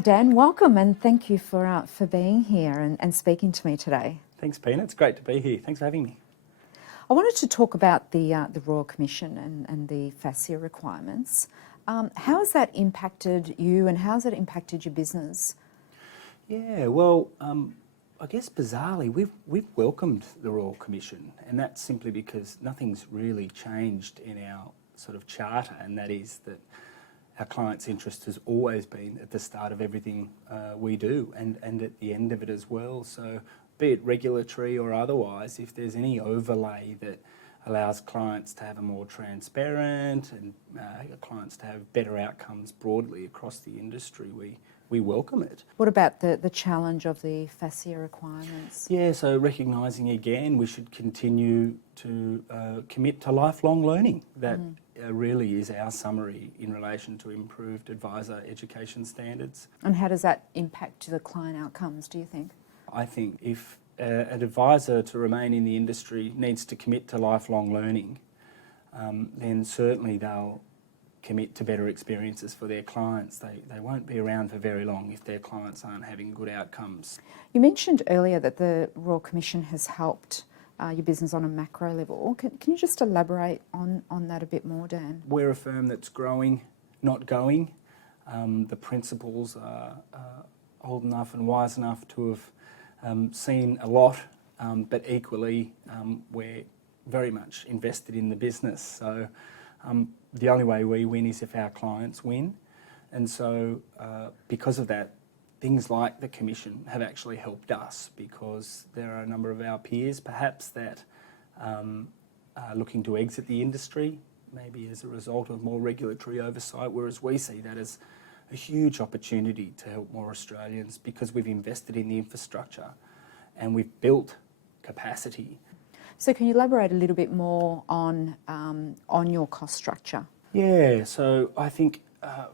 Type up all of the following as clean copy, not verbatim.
Hi Dan, welcome and thank you for being here and speaking to me today. Thanks, Pina. It's great to be here. Thanks for having me. I wanted to talk about the Royal Commission and the FASEA requirements. How has that impacted you and how has it impacted your business? Yeah, well, I guess bizarrely, we've welcomed the Royal Commission, and that's simply because nothing's really changed in our sort of charter, and that is that our client's interest has always been at the start of everything we do and at the end of it as well. So be it regulatory or otherwise, if there's any overlay that allows clients to have a more transparent and clients to have better outcomes broadly across the industry, we welcome it. What about the challenge of the FASEA requirements? Yeah, so recognising again we should continue to commit to lifelong learning. That really is our summary in relation to improved advisor education standards. And how does that impact the client outcomes, do you think? I think if an advisor to remain in the industry needs to commit to lifelong learning, then certainly they'll commit to better experiences for their clients. They won't be around for very long if their clients aren't having good outcomes. You mentioned earlier that the Royal Commission has helped your business on a macro level. Can you just elaborate on that a bit more, Dan? We're a firm that's growing, not going. The principals are old enough and wise enough to have seen a lot, but equally we're very much invested in the business. So the only way we win is if our clients win. And so because of that, things like the Commission have actually helped us, because there are a number of our peers perhaps that are looking to exit the industry, maybe as a result of more regulatory oversight, whereas we see that as a huge opportunity to help more Australians because we've invested in the infrastructure and we've built capacity. So can you elaborate a little bit more on your cost structure? Yeah, so I think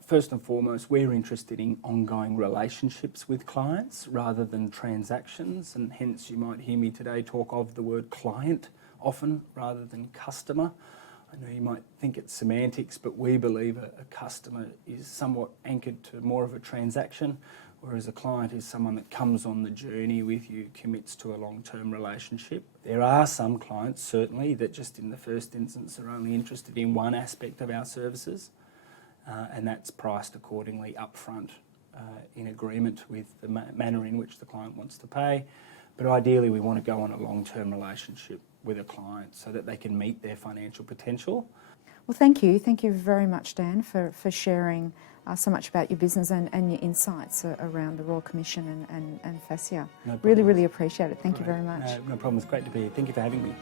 first and foremost we're interested in ongoing relationships with clients rather than transactions, and hence you might hear me today talk of the word client often rather than customer. I know you might think it's semantics, but we believe a customer is somewhat anchored to more of a transaction, whereas a client is someone that comes on the journey with you, commits to a long-term relationship. There are some clients, certainly, that just in the first instance are only interested in one aspect of our services, and that's priced accordingly upfront in agreement with the manner in which the client wants to pay. But ideally, we want to go on a long-term relationship with a client so that they can meet their financial potential. Well, thank you. Thank you very much, Dan, for sharing so much about your business and your insights around the Royal Commission and FASEA. No really, really appreciate it. Thank you very much. No problem. It's great to be here. Thank you for having me.